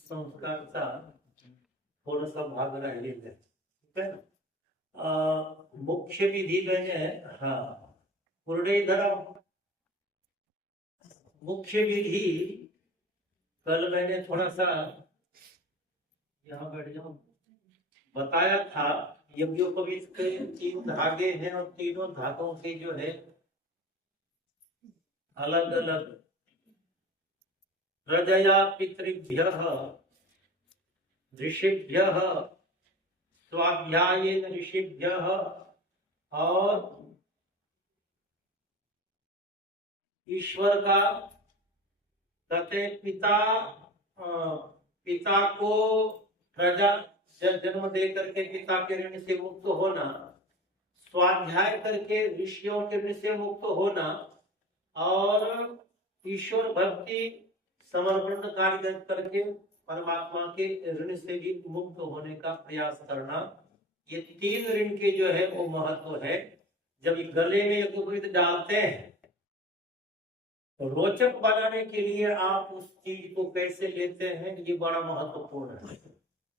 संस्कार का थोड़ा सा भाग रह लेते हैं, ठीक है ना। मुख्य विधि मैंने, हाँ पूर्णेधरम मुख्य विधि कल मैंने थोड़ा सा यहाँ बैठ जाओ बताया था। यज्ञोपवीत के 3 धागे हैं और तीनों धागों के जो है अलग अलग प्रजया पितृभ्यः ऋषिभ्यः स्वाध्यायेन ऋषिभ्यः और ईश्वर का कहते पिता को प्रजा जन्म दे करके पिता के ऋण से मुक्त होना, स्वाध्याय करके ऋषियों के ऋण से मुक्त होना और ईश्वर भक्ति समर्पण कार्य करके परमात्मा के ऋण से भी मुक्त होने का प्रयास करना, ये 3 ऋण के जो है वो महत्व है। जब गले में यज्ञोपवीत डालते हैं तो रोचक बनाने के लिए आप उस चीज को कैसे लेते हैं ये बड़ा महत्वपूर्ण है।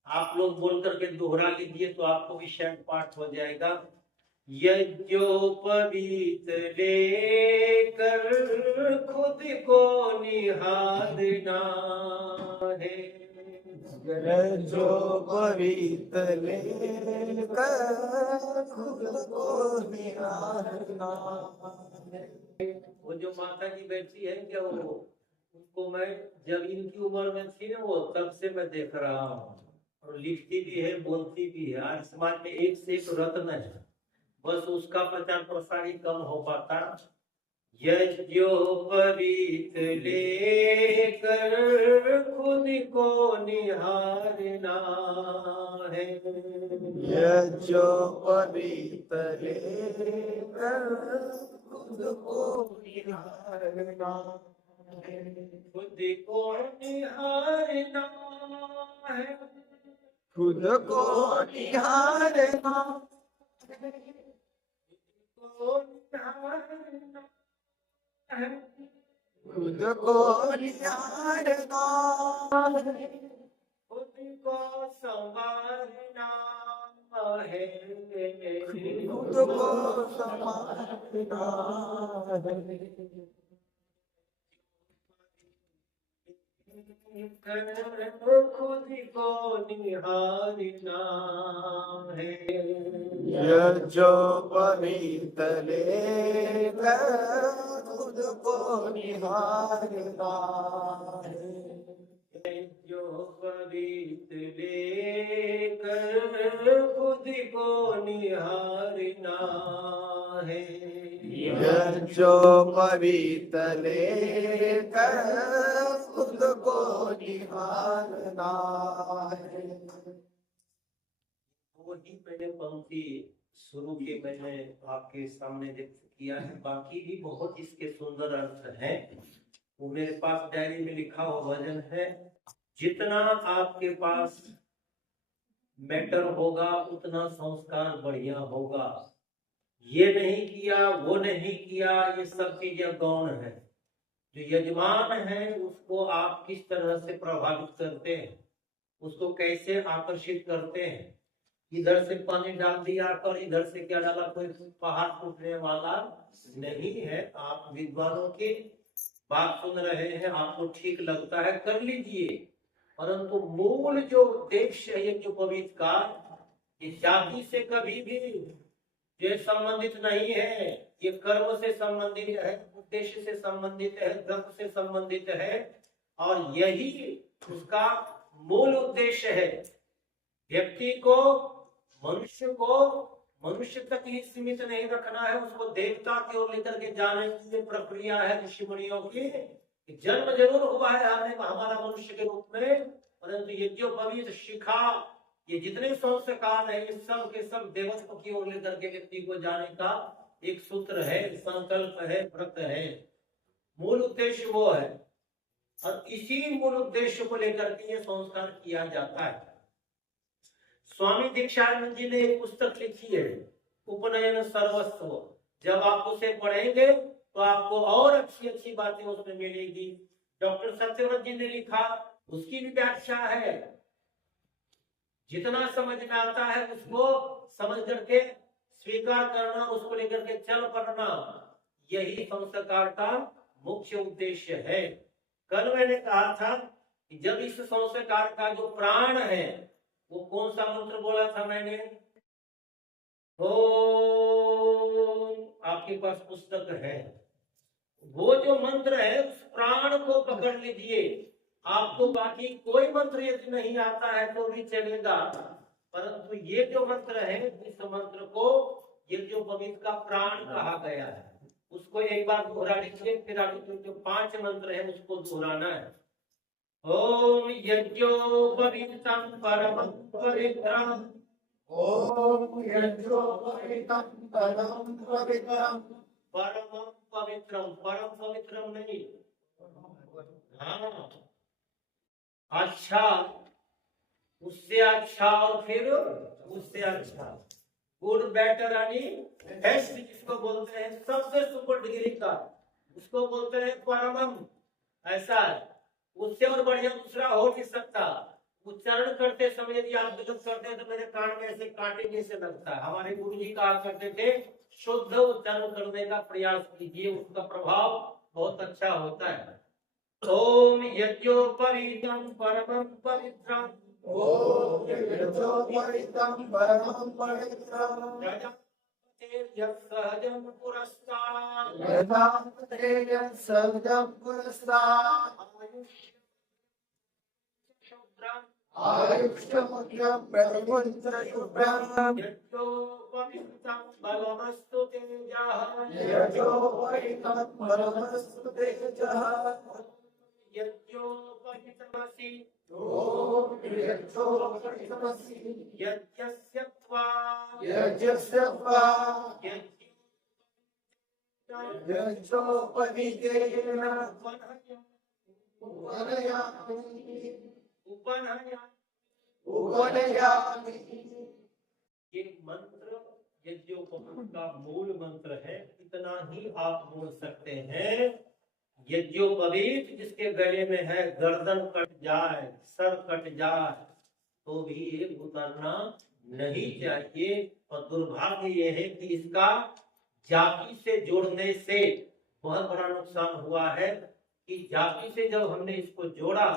आप लोग बोल करके दोहरा लीजिए तो आपको भी शायद पाठ हो जाएगा। यज्ञोपवीत लेकर खुद को निहारना है, यज्ञोपवीत लेकर खुद को निहारना है। वो जो माता जी बैठी है क्या, वो उनको मैं जब इनकी उम्र में थी ना वो तब से मैं देख रहा हूँ, और लिखती भी है बोलती भी है। आज समाज में एक से एक रत्न है, बस उसका प्रचार प्रसार ही कम हो पाता। यज्ञोपवीत लेकर खुद को निहारना है, यज्ञोपवीत लेकर खुद को निहारना है, खुद को निहारना है, खुद को निहारना खुद को निहारना खुद को संवारना है, खुद को संभालना है, खुद को निहारना है। यज्ञोपवीत लेकर खुद को निहारना है, यज्ञोपवीत लेकर खुद को निहारना है, यज्ञोपवीत लेकर खुद को निहारना है। वही मैंने पंक्ति शुरू के मैंने आपके सामने व्यक्त किया है, बाकी भी बहुत इसके सुंदर अर्थ हैं। वो मेरे पास डायरी में लिखा हुआ वजन है। जितना आपके पास मैटर होगा उतना संस्कार बढ़िया होगा। ये नहीं किया वो नहीं किया ये सब चीजें गौण है। जो यजमान है उसको आप किस तरह से प्रभावित करते हैं, उसको कैसे आकर्षित करते हैं। इधर से पानी डाल दिया और इधर से क्या डाला, कोई पहाड़ टूटने वाला नहीं है। आप विद्वानों की बात सुन रहे हैं, आपको ठीक लगता है कर लीजिए, परंतु मूल जो उद्देश्य है यज्ञोपवीत का, इस जाति से कभी भी ये संबंधित नहीं है। ये कर्म से संबंधित है, उद्देश्य से संबंधित है, व्रत से संबंधित है, और यही उसका मूल उद्देश्य है। व्यक्ति को, मनुष्य को मनुष्य तक ही सीमित नहीं रखना है, उसको देवता की ओर लेकर के जाने की प्रक्रिया है ऋषि मुनियों की। जन्म जरूर हुआ है हमारा मनुष्य के रूप में, परंतु यज्ञोपवीत शिखा, ये जितने संस्कार है ये सब के सब देवत्व की ओर लेकर के व्यक्ति को जाने का एक सूत्र है, संकल्प है, व्रत है। मूल उद्देश्य वो है, और इसी मूल उद्देश्य को लेकर के ये संस्कार किया जाता है। स्वामी दीक्षानंद जी ने एक पुस्तक लिखी है, उपनयन सर्वस्व। जब आप उसे पढ़ेंगे तो आपको और अच्छी अच्छी बातें उसमें मिलेगी। डॉक्टर सत्यव्रत जी ने लिखा उसकी भी व्याख्या है। जितना समझ में आता है उसको समझ करके स्वीकार करना, उसको लेकर के चल पड़ना, यही संस्कार का मुख्य उद्देश्य है। कल मैंने कहा था कि जब इस संस्कार का जो प्राण है, वो कौन सा मंत्र बोला था मैंने? ओम, आपके पास पुस्तक है, वो जो मंत्र है उस प्राण को पकड़ लीजिए। आपको बाकी कोई मंत्र यदि नहीं आता है तो भी चलेगा, परंतु ये जो मंत्र है, इस मंत्र को यज्ञोपवीत का प्राण कहा गया है। उसको एक बार दोहरा लीजिए, फिर आगे जो 5 मंत्र है उसको दोहराना है। ओम यज्ञोपवीतं परमं पवित्रं, ओम यज्ञोपवीतं परमं पवित्रं, परमं पवित्रम, परम पवित्रम नहीं, हाँ, अच्छा, उससे अच्छा और फिर उससे अच्छा, गुड बेटर यानी बेस्ट जिसको बोलते हैं, सबसे सुपर डिग्री का, उसको बोलते हैं परमम। ऐसा है, उससे और बढ़िया दूसरा हो नहीं सकता। उच्चारण करते समय यदि आप गलत करते हैं तो मेरे कान में ऐसे कांटे जैसे लगता है। हमारे गुरु जी कहा करते थे शुद्ध उच्चारण करने का प्रयास कीजिए, उसका प्रभाव बहुत अच्छा होता है। ओम यज्ञोपवीतं परमं पवित्रं, ओम यज्ञोपवीतं परमं पवित्रं, सहजं पुरस्तात्, यथा तेजः सहजं पुरस्तात्, आयुष्यमुद्रं प्रतिमुद्रशुभ्रं, यज्ञोपवीतं बलमस्तु तेजः, यज्ञोपवीतं परमस्तु तेजः, यज्ञोपवीतमसि, ओम यज्ञोपवीतमसि, यज्ञस्य त्वा, यज्ञस्य वा, यज्ञ यज्ञोपवीतेन उपनयामि, उपनयामि। ये मंत्र यज्ञोपवीत का मूल मंत्र है। इतना ही आप बोल सकते हैं। यज्ञोपवीत जिसके गले में है, गर्दन कट जाए, सर कट जाए तो भी ये उतरना नहीं चाहिए। और दुर्भाग्य ये है कि इसका जाति से जोड़ने से बहुत बड़ा नुकसान हुआ है कि जाति से जब हमने इसको जोड़ा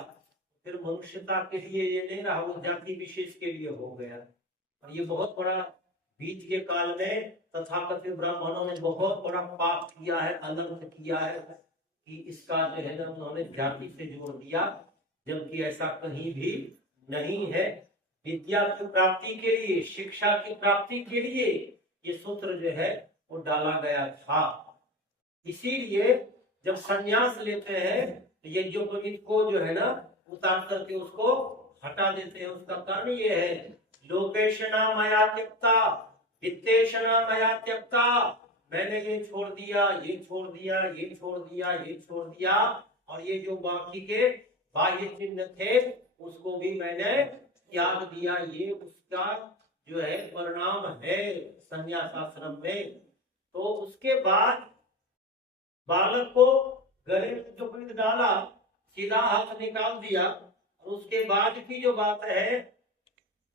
फिर मनुष्यता के लिए ये नहीं रहा, वो जाति विशेष के लिए हो गया। और ये बहुत बड़ा बीच के काल में तथाकथित ब्राह्मणों ने बहुत बड़ा पाप किया है, अनर्थ किया है कि इसका जो है ना उन्होंने जाति से जोड़ दिया, जबकि ऐसा कहीं भी नहीं है। विद्या की प्राप्ति के लिए, शिक्षा की प्राप्ति के लिए ये सूत्र जो है वो डाला गया था। इसीलिए जब संन्यास लेते हैं तो यज्ञोपवीत को जो है ना उतार करके उसको हटा देते हैं। उसका कारण ये है, लोकेशना मया त्यक्ता, वित्तेशना मया त्यक्ता, मैंने ये छोड़ दिया, ये छोड़ दिया, ये छोड़ दिया, ये छोड़ दिया, और ये जो बाकी के बाह्य चिन्ह थे उसको भी मैंने त्याग दिया। ये उसका जो है परिणाम है संन्यास आश्रम में। तो उसके बाद बालक को गले में जो पिंड डाला, सीधा हाथ निकाल दिया, और उसके बाद की जो बात है,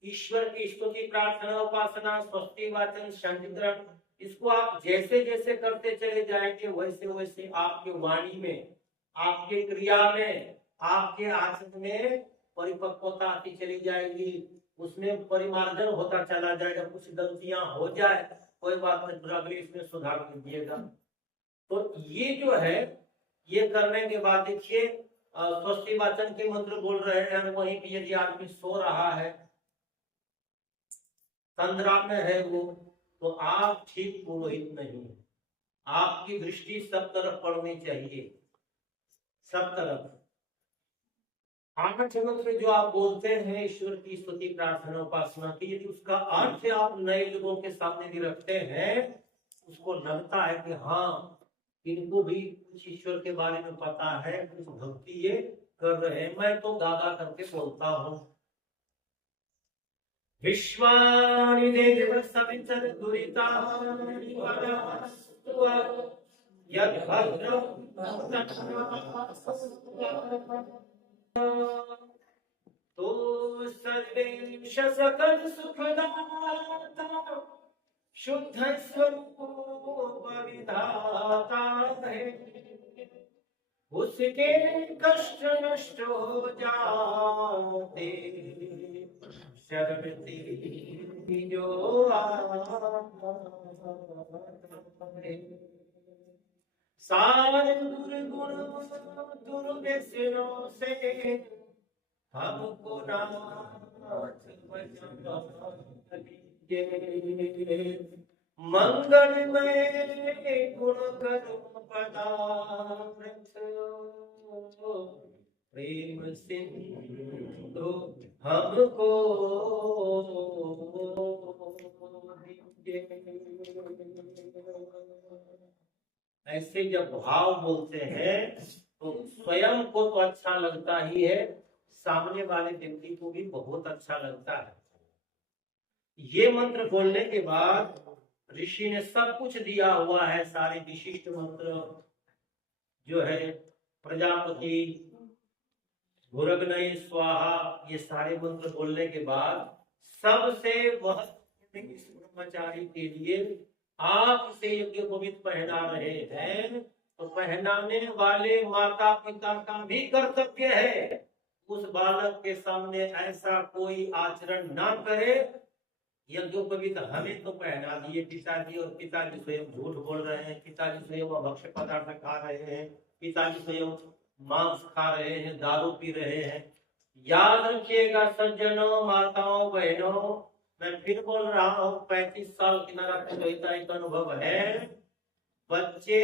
ईश्वर की स्तुति, प्रार्थना, उपासना, स्वस्ति वाचन, संकीर्तन, इसको आप जैसे जैसे करते चले जाएंगे वैसे वैसे आपके वाणी में, आपके क्रिया में, आपके आचरण में परिपक्वता आती चली जाएगी। उसमें परिमार्जन होता चला जाएगा। कुछ गलतियां हो जाए कोई बात नहीं, अगले इसमें सुधार कीजिएगा। तो ये जो है, ये करने के बाद देखिए स्वस्ति वाचन के मंत्र बोल रहे हैं, वहीं भी यदि आदमी सो रहा है, तंद्रा में है वो, तो आप ठीक पुरोहित नहीं है। आपकी दृष्टि सब तरफ पड़नी चाहिए, सब तरफ। 8 मंत्र जो आप बोलते हैं ईश्वर की स्तुति, प्रार्थना, उपासना की, यदि उसका अर्थ आप नए लोगों के सामने भी रखते हैं, उसको लगता है कि हाँ इनको भी कुछ ईश्वर के बारे में पता है, कुछ भक्ति ये कर रहे हैं, मैं तो गागा करके बोलता हूँ। विश्वानि देव सवितर दुरितानि परमस्तु यद्भद्रं सर्वेश सकल सुखदाता शुद्ध स्वरूप विधाता है, उसके कष्ट नष्ट हो जाते शरण तेरी जो आता है। सारे दुर्गुण दुर्व्यसनों से हमको नाथ बचा लीजिए। मंगलमय गुण कर्म पदार्थ प्रेम सिंधु हमको ऐसे जब भाव बोलते हैं तो स्वयं को तो अच्छा लगता ही है, सामने वाले व्यक्ति को भी बहुत अच्छा लगता है। ये मंत्र बोलने के बाद ऋषि ने सब कुछ दिया हुआ है, सारे विशिष्ट मंत्र जो है प्रजापति भूरग्नय स्वाहा, ये सारे मंत्र बोलने के बाद सबसे महत्वपूर्ण इस ब्रह्मचारी के लिए आप इसे यज्ञोपवीत पहना रहे हैं, तो पहनाने वाले माता पिता का भी कर्तव्य है उस बालक के सामने ऐसा कोई आचरण ना करे। यज्ञोपवीत हमें तो पहना दिए पिताजी, और पिताजी स्वयं झूठ बोल रहे हैं, पिताजी स्वयं भक्ष्य पदार्थ खा रहे हैं, पिताजी स्वयं मांस खा रहे हैं, दारू पी रहे हैं। याद रखिएगा सज्जनों, माताओं, बहनों, मैं फिर बोल रहा हूँ, 35 साल की नरक का एक अनुभव है। बच्चे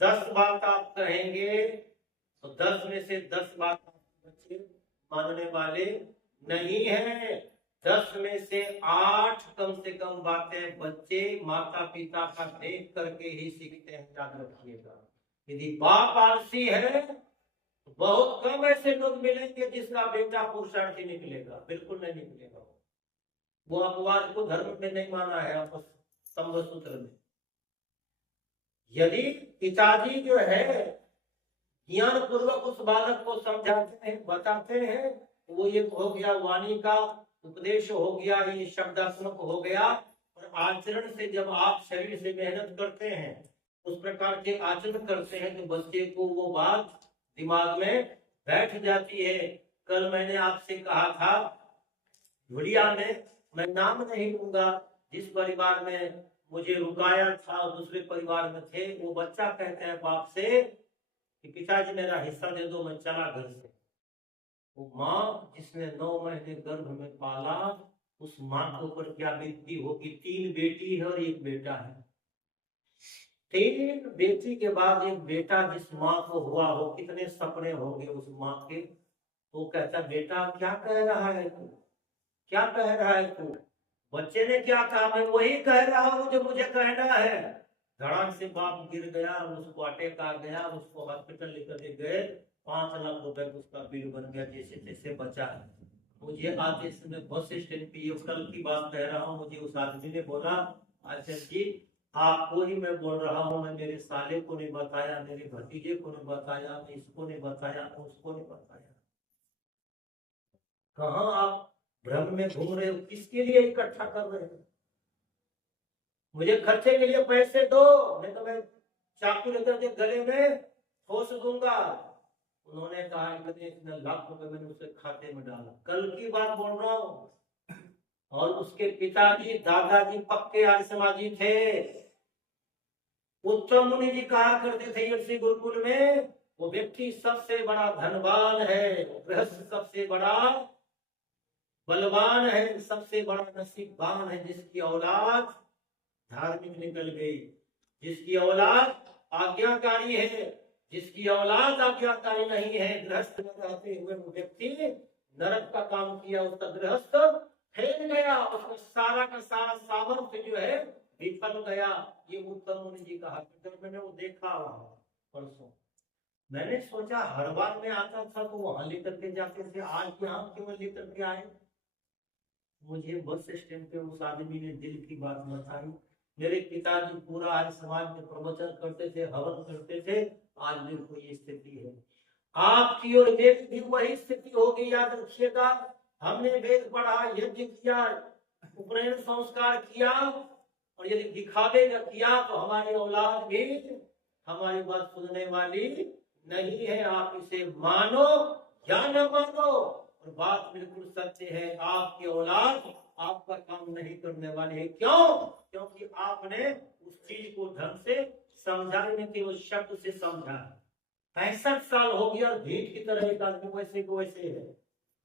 10 बात आप कहेंगे तो 10 में से 10 बात बच्चे मानने वाले नहीं है। 10 में से 8 कम से कम बातें बच्चे माता पिता का देख करके ही सीखते हैं, याद रखिएगा। यदि बाप आलसी है तो बहुत कम ऐसे लोग मिलेंगे जिसका बेटा पुरुषार्थी निकलेगा, बिल्कुल नहीं निकलेगा। वो अपवाद को धर्म में नहीं माना है स्तंभ सूत्र में। यदि पिताजी जो है ज्ञान पूर्वक उस बालक को समझाते हैं, बताते हैं, वो ये हो गया वाणी का उपदेश हो गया, ये शब्दात्मक हो गया। और आचरण से जब आप शरीर से मेहनत करते हैं, उस प्रकार के आचरण करते हैं, तो बच्चे को वो बात दिमाग में बैठ जाती है। कल मैंने आपसे कहा था वीडियो में, मैं नाम नहीं लूंगा, जिस परिवार में मुझे रुकाया था दूसरे परिवार में थे, वो बच्चा कहते हैं बाप से कि पिताजी मेरा हिस्सा दे दो, मैं चला घर से। वो माँ जिसने 9 महीने गर्भ में पाला, उस माँ के ऊपर क्या बीतती होगी। 3 बेटी है और 1 बेटा है। 3 बेटी के बाद 1 बेटा जिस माँ को हुआ हो, कितने सपने होंगे उस माँ के। वो कहता बेटा क्या कह रहा है तू, क्या कह रहा है तू। बच्चे ने क्या कहा, मैं वही कह रहा हूँ जो मुझे कहना है। धड़ाक से बाप गिर गया, उसको अटैक आ गया, उसको हॉस्पिटल लेकर के गए, 5 लाख रुपए उसका बिल बन गया, जैसे तैसे बचा है। मुझे आते समय बस स्टैंड पे, कल की बात कह रहा हूँ, मुझे उस आदमी ने बोला अच्छा जी आपको ही मैं बोल रहा हूँ, मैं मेरे साले को नहीं बताया, मेरे भतीजे को नहीं बताया, मैं इसको नहीं बताया, उसको नहीं बताया। कहाँ आप भ्रम में घूम रहे हो, किसके लिए इकट्ठा कर रहे हो। मुझे खर्चे के लिए पैसे दो, नहीं तो मैं चाकू लेकर के गले में ठोस दूंगा। उन्होंने कहा इतने लाख रुपए मैंने उसके खाते में डाला, कल की बात बोल रहा हूँ। और उसके पिताजी दादाजी पक्के आर्य समाजी थे। उत्तम मुनि जी कहा करते थे यक्षी गुरुकुल में, वो व्यक्ति सबसे बड़ा धनवान है, गृहस्थ सबसे बड़ा बलवान है, सबसे बड़ा नसीबवान है जिसकी औलाद धार्मिक निकल गई, जिसकी औलाद आज्ञाकारी है। जिसकी औलाद आज्ञाकारी नहीं है, गृहस्थ में रहते हुए वो व्यक्ति नरक का काम किया, उसका गृहस्थ फेल गया, उसका सारा का सारा सामर्थ्य जो है विफल गया। ये उत्तम मुनि जी कहा। जब मैंने वो देखा वहां परसों, मैंने सोचा हर बार में आता था तो वहां लेकर के जाते थे, आज यहाँ केवल लेकर के आए। मुझे बस स्टैंड पे उस आदमी ने दिल की बात बताई। मेरे पिताजी पूरा आज समाज में प्रवचन करते थे, हवन करते थे, आज देखो ये स्थिति है। आपकी और मेरी भी वही स्थिति होगी, याद रखिएगा। हमने वेद पढ़ा, यज्ञ किया, उपनयन संस्कार किया, और यदि दिखावे का किया तो हमारी औलाद भी हमारी बात सुनने वाली नहीं है। आप इसे मानो या न मानो, और बात बिल्कुल सत्य है, आपकी औलाद आपका काम नहीं करने वाली है। क्यों? क्योंकि आपने उस चीज को ढंग से समझा नहीं, केवल शब्द से समझा। 65 साल हो गया और भेंट की तरह एक आदमी वैसे को वैसे है,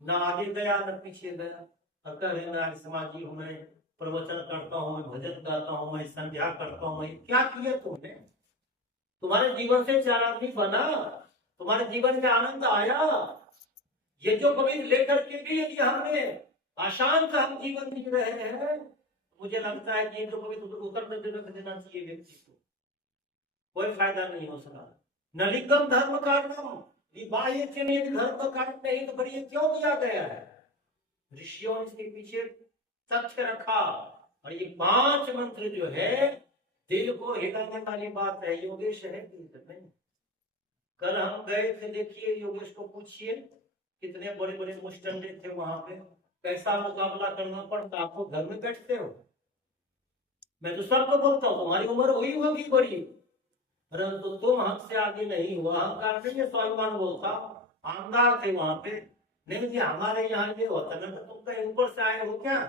ना आगे गया न पीछे गया। और कह रहे मैं समाजी हूँ, मैं प्रवचन करता हूँ, मैं भजन करता हूँ, मैं संध्या करता हूँ। मैं क्या किया तुमने? तुम्हारे जीवन से चार आदमी बना, तुम्हारे जीवन में आनंद आया? ये जो कभी लेकर के भी यदि हमने अशांत हम जीवन जी रहे हैं, मुझे लगता है कि ये जो कभी उत्तर देना चाहिए व्यक्ति को, कोई फायदा नहीं हो सका। नलिकम धर्म कारणम, बाह्य धर्म कारण नहीं तो बड़ी क्यों दिया गया है? ऋषियों ने इसके पीछे तथ्य रखा। और ये 5 मंत्र जो है, दिल को हिलाने वाली बात है। योगेश है नहीं? कल हम गए थे, देखिए योगेश को पूछिए, कितने बड़े बड़े मुस्टंडे थे वहां पे, कैसा मुकाबला करना पड़ता। आप तो घर में बैठते हो, मैं तो सबको बोलता हूँ तुम्हारी उम्र हुई होगी बड़ी, परंतु तुम हमसे आगे नहीं हुआ। अहंकार नहीं है, स्वाभिमान बोलता। आमदार थे वहां पे, नहीं जी हमारे यहाँ ये होता ना, तो तुम कहीं ऊपर से आए हो क्या?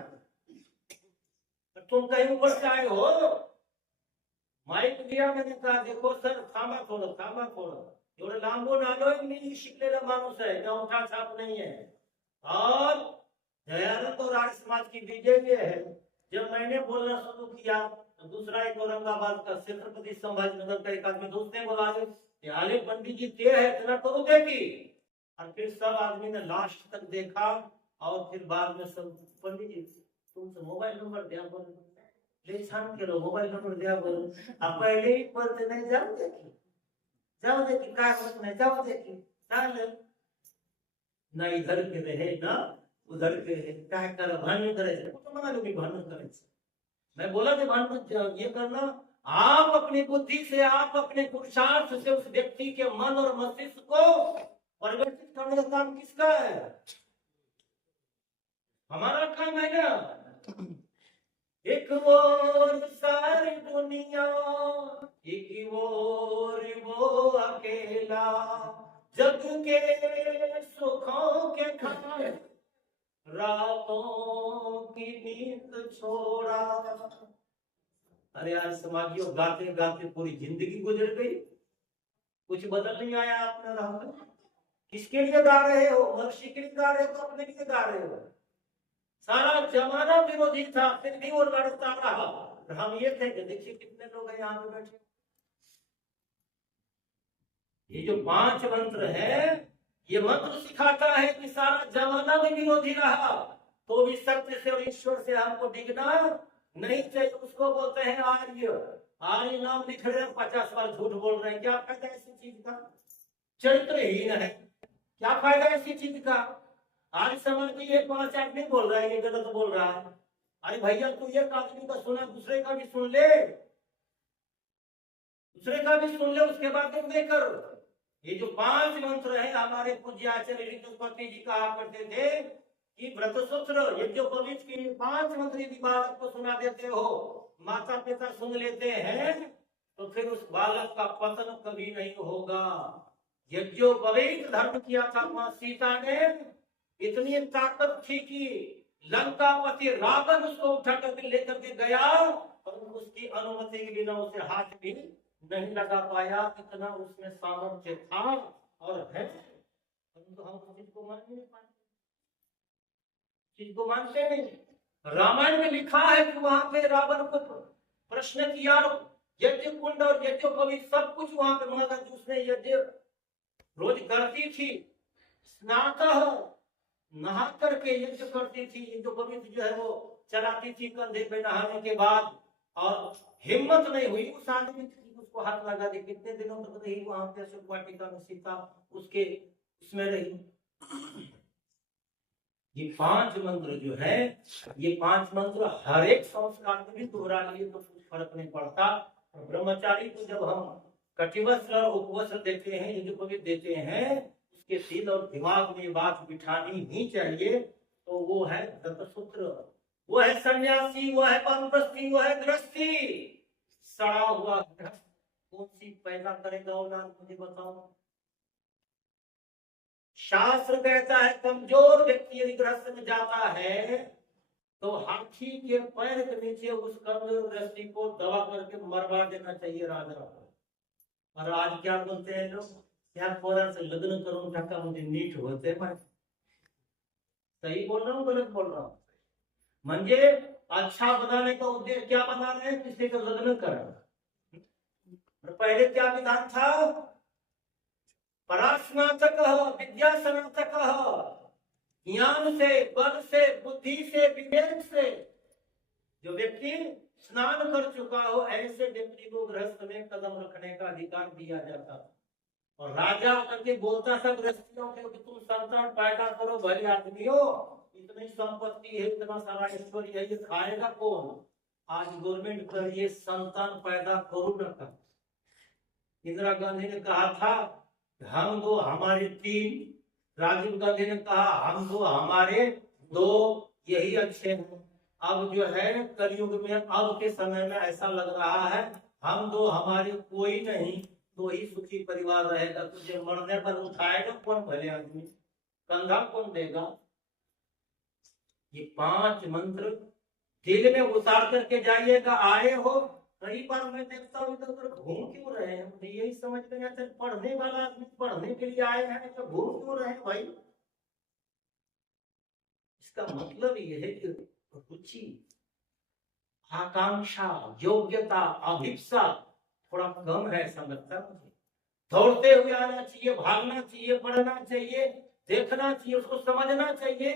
तुम कहीं ऊपर से आए हो? माइक दिया, मैंने कहा देखो सर, थामा थोड़ा एवढं लांबून आलोय मी, शिकलेला माणूस है, अंगूठा छाप नहीं है। और दयानंद और आर्य समाज की बीजेपी है। जब मैंने बोलना शुरू किया तो दूसरा एक औरंगाबाद का छत्रपति संभाजीनगर का एक आदमी दोस्त ने बोला, आले पंडित जी ते है इतना करो देखी। और फिर सब आदमी ने लास्ट तक देखा, और फिर बाद में सब, पंडित जी तुमसे मोबाइल नंबर दिया बोल, ले छान के लो मोबाइल नंबर दिया बोल, आप पहले ही बोलते नहीं, जाओ देखी काय होत नाही, जाओ देखी चालेल ना, इधर के रहे ना उधर के रहे, काय करा भांडण करायचं, कुठं म्हणाले मी भांडण करायचं? मैं बोला कि भांडण ये करना, आप अपनी बुद्धि से, आप अपने पुरुषार्थ से उस व्यक्ति के मन और मस्तिष्क को परिवर्तित करने का काम किसका है? हमारा काम है ना। एक ओर सारी दुनिया, एक ओर वो अकेला, जग के सुखों के खाए रातों की नींद छोड़ा। अरे यार समाजियों, गाते गाते पूरी जिंदगी गुजर गई, कुछ बदल नहीं आया अपना राह में। किसके लिए गा रहे हो? महर्षि के लिए गा रहे हो तो अपने लिए गा रहे हो? सारा जमाना विरोधी था, फिर भी वो लड़ता रहा। हम ये थे कि देखिए कितने लोग हैं यहाँ पे बैठे। ये जो 5 मंत्र है, ये मंत्र सिखाता है कि सारा जमाना में विरोधी रहा तो भी सत्य से और ईश्वर से हमको डिगना नहीं चाहिए। उसको बोलते हैं आर्य। आर्य नाम लिख रहे हैं, 50 बार झूठ बोल रहे हैं, क्या फायदा ऐसी चीज का? चरित्रहीन है, क्या फायदा ऐसी चीज का? आर्य समाज की ये 5 आदमी बोल रहा है, ये गलत बोल रहा है। अरे भैया तू एक आदमी का सुना, दूसरे का भी सुन ले, उसके बाद तुम कर। ये जो 5 मंत्र है, हमारे पूज्य आचार्य ऋतुपति जी कहा करते थे कि व्रतसूत्र यज्ञोपवीत की 5 मंत्र यदि बालक को सुना देते हो, माता पिता सुन लेते हैं, तो फिर उस बालक का पतन कभी नहीं होगा। यज्ञोपवीत धर्म किया था मां सीता ने, इतनी ताकत थी कि लंकापति रावण उसको उठा करके लेकर के गया, और उसकी अनुमति के बिना उसे हाथ भी नहीं लगा पाया। इतना उसमें सामर्थ्य था और है, परंतु हम चीज को मान नहीं पाते, चीज को मानते नहीं। रामायण में लिखा है कि वहां पे रावण को प्रश्न किया, यज्ञ कुंड और यज्ञोपवीत सब कुछ वहां पे, मगर उसने यज्ञ रोज करती थी, स्नातः नहा करके यज्ञ करती थी। यज्ञोपवीत जो है वो चलाती थी कंधे पे नहाने के बाद, और हिम्मत नहीं हुई उस आदमी उसको हाथ लगा दे। कितने दिनों तक रही वहां पे अशोक वाटिका में सीता, उसके उसमें रही। ये 5 मंत्र जो है, ये 5 मंत्र हर एक संस्कार में भी दोहरा लिए तो कुछ फर्क नहीं पड़ता। ब्रह्मचारी को जब हम कटिवस्त्र और उपवस्त्र देते हैं, यज्ञोपवीत देते हैं, उसके दिल और दिमाग में बात बिठानी ही चाहिए तो वो है दत्तसूत्र, वो है सन्यासी, वो है वानप्रस्थी, वो है गृहस्थी। सड़ा हुआ गृहस्थ कौन सी पैदा करेगा औलाद, मुझे बताओ। शास्त्र कहता है कमजोर व्यक्ति यदि गृहस्थ में जाता है तो हाथी के पैर के नीचे उस कमजोर व्यक्ति को दबा करके मरवा देना चाहिए राजा को। और आज क्या बोलते हैं लोग, क्या थोड़ा से लग्न करूं ढका मुझे नीट होते हैं। मैं सही बोल रहा हूँ गलत बोल रहा हूँ? म्हणजे अच्छा बनाने का उद्देश्य क्या बना रहे हैं, किसी का लग्न करना। पहले क्या विधान था, परास्नातक विद्या स्नातक, ज्ञान से, बल से, बुद्धि से, विवेक से जो व्यक्ति स्नान कर चुका हो ऐसे व्यक्ति को गृहस्थ में कदम रखने का अधिकार दिया जाता। और राजा करके बोलता था गृहस्थियों के कि तुम संतान पैदा करो, भले आदमी हो, इतनी संपत्ति है, इतना सारा ऐश्वर्य है, ये खाएगा कौन। आज गवर्नमेंट कर ये संतान पैदा करो रखा। इंदिरा गांधी ने कहा था हम दो हमारे तीन, राजीव गांधी ने कहा हम दो हमारे दो, यही अच्छे हैं। अब जो है कलयुग में, अब के समय में ऐसा लग रहा है हम दो हमारे कोई नहीं, तो ही सुखी परिवार रहेगा। तुझे मरने पर उठाएगा कौन, भले आदमी कंधा कौन देगा। ये 5 मंत्र दिल में उतार करके जाइएगा। आए हो, कई बार मैं देखता हूँ इधर उधर घूम क्यों रहे हैं, मुझे यही समझ में नहीं आता। पढ़ने वाला आदमी पढ़ने के लिए आए हैं तो घूम क्यों रहे हैं भाई। इसका मतलब यह है कि रुचि, आकांक्षा, योग्यता, अभिप्सा थोड़ा कम है ऐसा लगता है मुझे। दौड़ते हुए आना चाहिए, भागना चाहिए, पढ़ना चाहिए, देखना चाहिए, उसको समझना चाहिए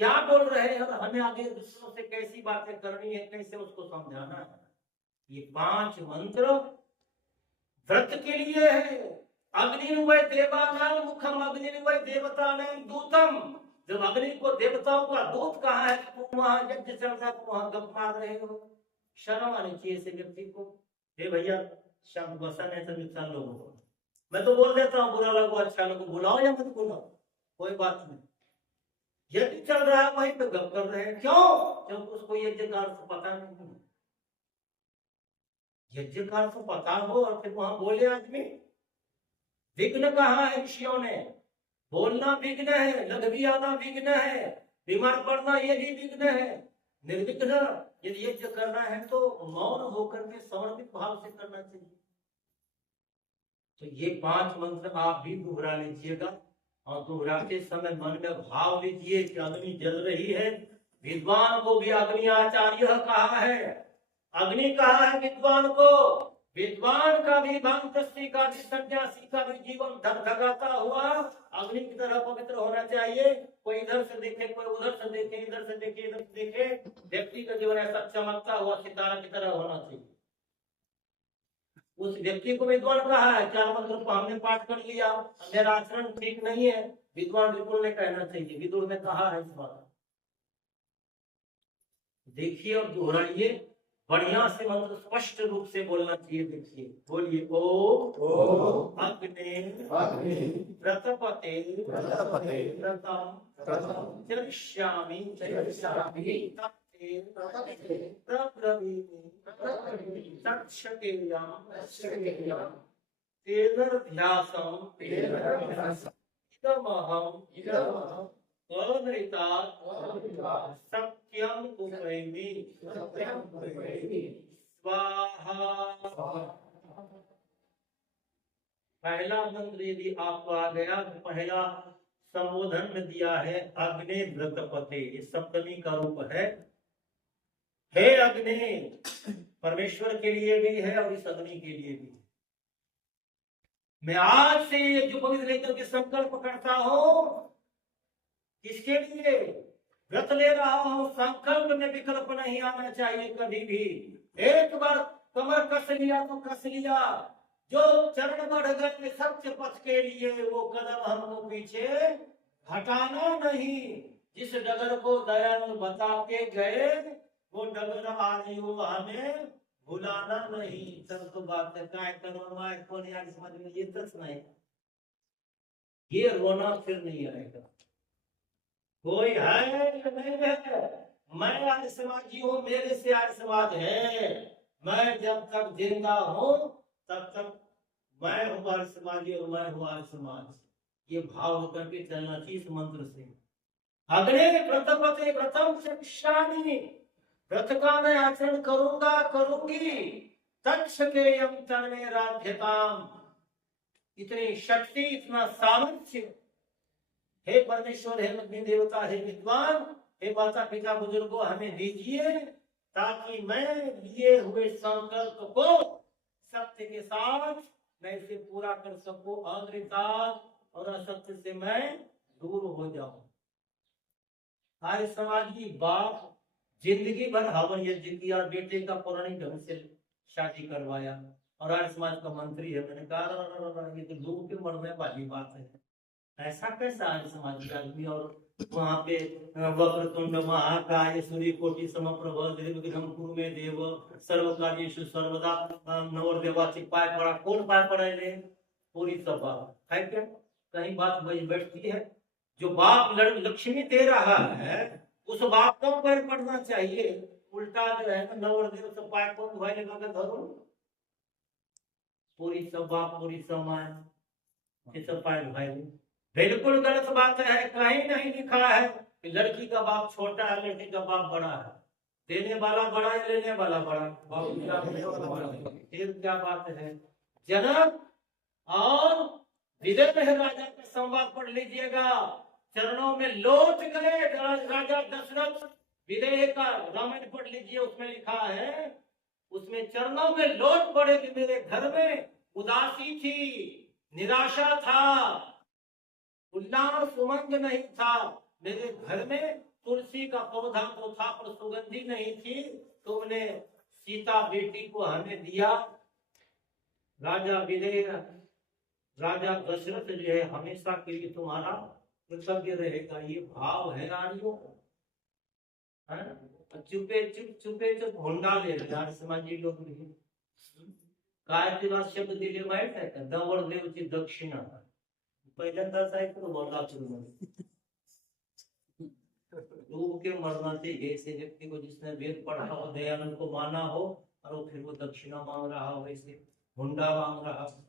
क्या बोल रहे हैं और हमें आगे दूसरों से कैसी बातें करनी है, कैसे उसको समझाना है। ये 5 मंत्र व्रत के लिए है। अग्निर्वय देवानां मुखम अग्निर्वय देवतानां दूतम। जब अग्नि को देवताओं का दूत कहा है तुम वहां यज्ञ चल रहा है, तुम वहां गप मार रहे हो। शर्म आनी चाहिए ऐसे व्यक्ति को। हे भैया शब्द वसन है सब इंसान लोगों को, मैं तो बोल देता हूँ बुरा लगो अच्छा लगो, बुलाओ या मत बुलाओ कोई बात नहीं। यज्ञ चल रहा है वहीं पे गप कर रहे हैं, क्यों? जब उसको यज्ञ का अर्थ पता नहीं। यज्ञ का अर्थ पता हो और फिर वहां बोले आदमी। विघ्न कहा है ऋषियों ने, बोलना विघ्न है, लघवी आना विघ्न है, बीमार पड़ना ये भी विघ्न है। निर्विघ्न यदि यज्ञ करना है तो मौन होकर के समर्पित भाव से करना चाहिए। तो ये 5 मंत्र आप भी दोहरा लीजिएगा और दोहराते समय मन में भाव लीजिए कि अग्नि जल रही है। विद्वान को भी अग्नि आचार्य कहा है, अग्नि कहा है विद्वान को। विद्वान का भी, वानप्रस्थी का भी, सन्यासी का भी जीवन धगधगाता हुआ अग्नि की तरह पवित्र होना चाहिए। कोई इधर से देखे, कोई उधर से देखे, इधर से देखे, इधर से देखे, व्यक्ति का जीवन ऐसा चमकता हुआ सितारा की तरह होना चाहिए। उस व्यक्ति को विद्वान कहा है। 4 मंत्र को हमने पाठ कर लिया, मेरा आचरण ठीक नहीं है, विद्वान बिल्कुल नहीं कहना चाहिए, विदुर ने कहा है इस बात। देखिए और दोहराइए, बढ़िया से मंत्र स्पष्ट रूप से बोलना चाहिए। देखिए बोलिए ओम अग्नि व्रतपते व्रतम चरिष्यामि तेनर्ध्यासं इदमहं अनृतात् सत्यं उपैमि स्वाहा। पहला मंत्र यदि आपको आ गया तो पहला संबोधन में दिया है अग्नि व्रतपते, ये सप्तमी का रूप है। हे अग्नि, परमेश्वर के लिए भी है और इस अग्नि के लिए भी। मैं आज से ये जो पवित्र लेकर के संकल्प करता हूं, इसके लिए व्रत ले रहा हूं। संकल्प में विकल्प नहीं आना चाहिए कभी भी। एक बार कमर कस लिया तो कस लिया, जो चरण बढ़ गए सत्य पथ के लिए वो कदम हमको पीछे हटाना नहीं। जिस डगर को दयानंद बता के गए वो डगर आने वो हमें भुलाना नहीं। सब तो बात है काय करना कोने आज समझ में ये तक नहीं, ये रोना फिर नहीं आएगा। कोई है या नहीं है? मैं आर्य समाजी हूँ, मेरे से आर्य समाज है। मैं जब तक जिंदा हूँ तब तक मैं हूँ आर्य समाजी और मैं हूँ आर्य समाज। ये भाव करके चलना चाहिए इस मंत्र से। अग्रे व्रतपते व्रतम चक्षामि, व्रत का मैं आचरण करूंगा करूंगी। तक्षकेयम तन्मे राध्यताम, इतनी शक्ति इतना सामर्थ्य हे परमेश्वर, हे अग्नि देवता, हे विद्वान, हे माता पिता बुजुर्गों हमें दीजिए, ताकि मैं लिए हुए संकल्प को सत्य के साथ मैं इसे पूरा कर सकूं, अद्रिता और असत्य से मैं दूर हो जाऊं। आर्य समाज की बात, जिंदगी भर हवन यज्ञ किया, बेटे का पौराणिक ढंग से शादी करवाया और आर्य समाज का मंत्री है। मैंने कहा ये तो डूब के मरने वाली बात है। ऐसा कैसा आर्य समाज का आदमी? और वहां पे वक्रतुंड महाकाय सूर्यकोटि समप्रभ निर्विघ्नं कुरु मे देव सर्व कार्येषु सर्वदा नवदेवाची पाय पड़ा। कौन पाय पड़ा है? पूरी सभा है क्या? कहीं बात बैठती है? जो बाप लक्ष्मी दे रहा है उस बाप को पैर पड़ना चाहिए। उल्टा जो है ना नवदेव से पाय को भाई लगा के धरो। पूरी सभा पूरी समाज सब पाय भाई, बिल्कुल गलत बात है। कहीं नहीं लिखा है कि लड़की का बाप छोटा है लड़की का बाप बड़ा है। देने वाला बड़ा है, लेने वाला बड़ा। फिर क्या बात है? जनक और विजय राजा का संवाद पढ़ लीजिएगा। चरणों में लौट गए राजा दशरथ। विदेह का रामायण पढ़ लीजिए, उसमें लिखा है, उसमें चरणों में लौट पड़े कि मेरे घर में उदासी थी, निराशा था, उल्लास उमंग नहीं था। मेरे घर में तुलसी का पौधा तो था पर सुगंधी नहीं थी। तुमने सीता बेटी को हमें दिया। राजा विदेह राजा दशरथ जो है हमेशा के लिए तुम्हारा कृतज्ञ रहेगा। ये भाव है नारियों। चुपे चुप होंडा ले रहे समाजी लोग भी। काय तुला शब्द दिले माहित आहे का? दवरदेवची दक्षिणा पहिल्यांदाच ऐकलं बोलला डूब के मरना चाहिए ऐसे व्यक्ति को जिसने वेद पढ़ा हो, दयानंद को माना हो और फिर वो दक्षिणा मांग रहा हो, वैसे हुंडा मांग रहा हो।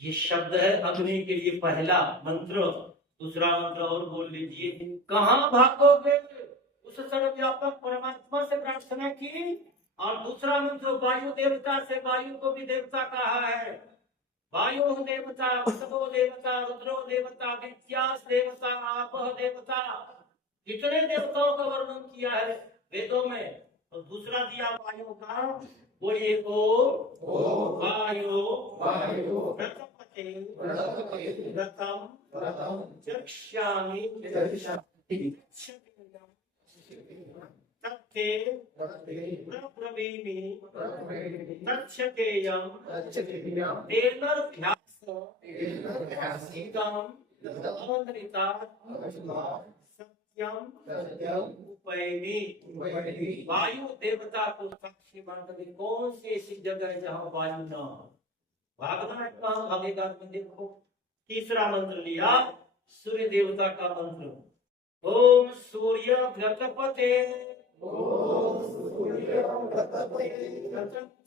ये शब्द है अग्नि के लिए पहला मंत्र। दूसरा मंत्र और बोल लीजिए, कहाँ भागोगे? उस सर्वव्यापक परमात्मा से प्रार्थना की। और दूसरा मंत्र वायु देवता से, वायु को भी देवता कहा है। वायु देवता, वसवो देवता, रुद्रो देवता, विद्यास देवता, आपह देवता, कितने देवताओं का वर्णन किया है वेदों में। और दूसरा दिया वायु का, बोलिए ओ वायु व्रतपते व्रतम चक्ष्यामि तत्ते प्रब्रवीमि तच्छकेयं तेनर्भ्यास इदं अमृतात् सत्यम उपैमि। वायु देवता को साक्षी मानकर कौन सी ऐसी जगह है जहाँ वायु न हो? भागना कहाँ भागेगा? देखो तीसरा मंत्र लिया सूर्य देवता का मंत्र। ओम सूर्य व्रतपते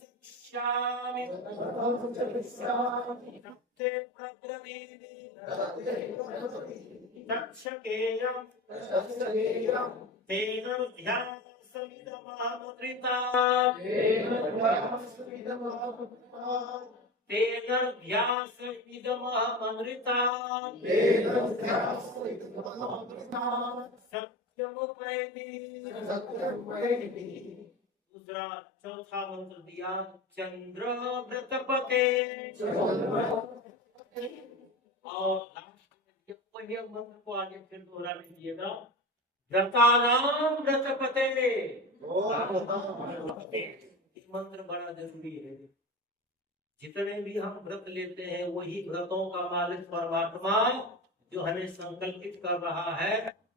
चक्षामि तत्ते प्रब्रवीमि तच्छकेयं दूसरा चौथा मंत्र दिया चंद्र व्रतपते। और पहले मंत्र को आगे फिर दोहरा लीजिएगा, व्रतानाम व्रतपते। मंत्र बड़ा जरूरी है। जितने भी हम व्रत लेते हैं वही व्रतों का मालिक परमात्मा जो हमें संकल्पित कर रहा है,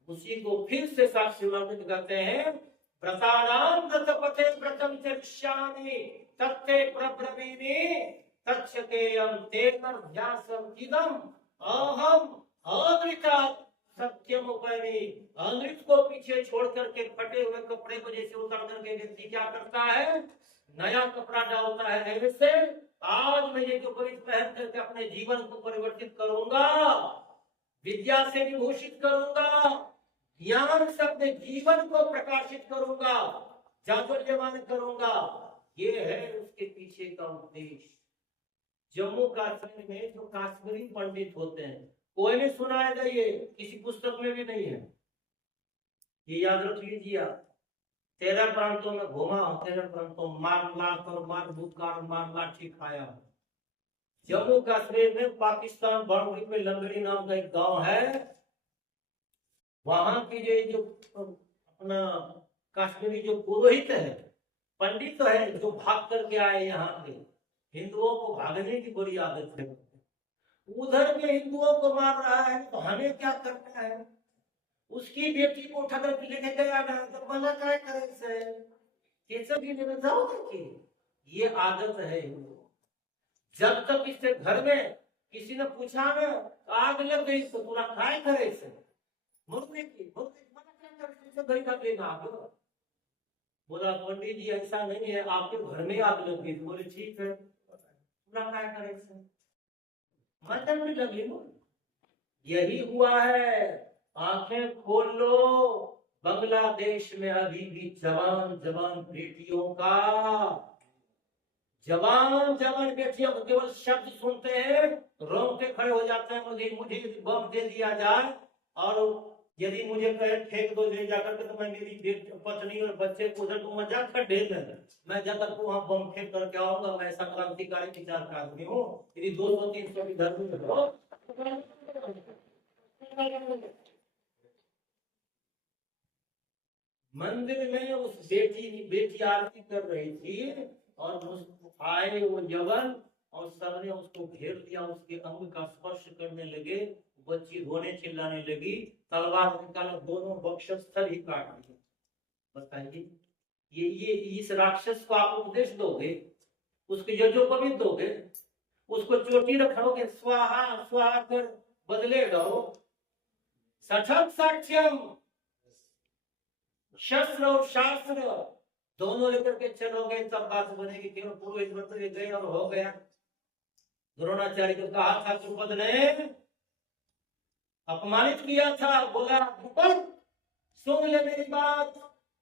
उसी को फिर से साक्षी करते हैं। व्रतानाम व्रतपते व्रतम चक्ष्यामि तत्ते प्रब्रवीमि तच्छकेयं तेनर्भ्यासं इदं अहम् अमृता सत्यम उपैमी, अमृत को पीछे छोड़ करके फटे हुए कपड़े को जैसे उतार करके व्यक्ति क्या करता है, नया कपड़ा डालता है। ऐसे आज मैं ये जो पवित्र पहन करके अपने जीवन को परिवर्तित करूंगा, विद्या से विभूषित करूंगा, ज्ञान से अपने जीवन को प्रकाशित करूंगा, जागरूकमान करूंगा। ये है उसके पीछे का उद्देश्य। जम्मू कश्मीर में जो कश्मीरी पंडित होते हैं, कोई नहीं सुनाएगा, ये किसी पुस्तक में भी नहीं है, ये याद रख लीजिए आप। 13 प्रांतों में घूमा, 13 प्रांतों मार लाकर मार भूकार मार लाठी खाया। जम्मू कश्मीर में पाकिस्तान बाउंड्री पे लंगड़ी नाम का एक गांव है, वहां की जो अपना कश्मीरी जो पुरोहित है, पंडित तो है, जो भाग करके आए यहाँ पे, हिंदुओं को भागने की बड़ी आदत है। उधर के हिंदुओं को मार रहा है तो हमें क्या करना है, उसकी बेटी को उठा कर लेके गया ना, तो मना क्या करे से ये सब भी लेने जाओ कि ये आदत है। जब तक इससे घर में किसी ने पूछा ना, आग लग गई तो पूरा काय करे से मुर्दे की मना क्या करे से घर का लेना आग। बोला पंडित जी ऐसा नहीं है, आपके घर में आग लग गई। बोले ठीक है, पूरा काय करे से मतलब भी लगी लो। यही हुआ है, आंखें खोल लो। बांग्लादेश में अभी भी जवान जवान बेटियों का, जवान जवान बेटियों को केवल शब्द सुनते हैं रोंगटे खड़े हो जाते हैं। मुझे बम दे दिया जाए और यदि मुझे कहे फेंक दो ले जाकर के, तो मैं मेरी पत्नी और बच्चे को उधर तो मजाक कर ढेर देंगे, मैं जाकर को वहां बम फेंक करके आऊंगा। मैं ऐसा क्रांतिकारी विचार का आदमी हूँ। यदि 200-300 की धर्म मंदिर में उस बेटी आरती कर रही थी और आए वो यवन और सबने उसको घेर लिया, उसके अंग का स्पर्श करने लगे। बच्ची रोने चिल्लाने लगी, तलवार निकाला, दोनों वक्षस्थल ही काट दिए। बताइए, ये इस राक्षस को आप उपदेश दोगे, उसके यज्ञोपवीत दोगे, उसको चोटी रखोगे, स्वाहा स्वाहा कर बदले दो। सठम साक्ष्यम, शस्त्र और शास्त्र दोनों लेकर के चलोगे तब बात बनेगी। केवल पुरोहित बन गए और हो गया। द्रोणाचार्य को कहा था, द्रुपद ने अपमानित किया था, बोला द्रुपद सुन ले मेरी बात,